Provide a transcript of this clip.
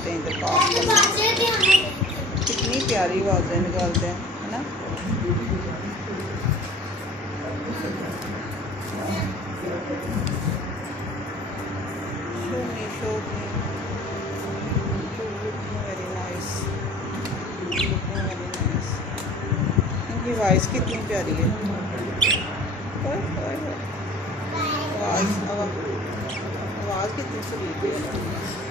करते हैं इधर काम। कितनी प्यारी आवाज़ें निकालते हैं, है ना। Show me very nice, very nice. इनकी वॉइस कितनी प्यारी है। आवाज़ कितनी सुरीली है।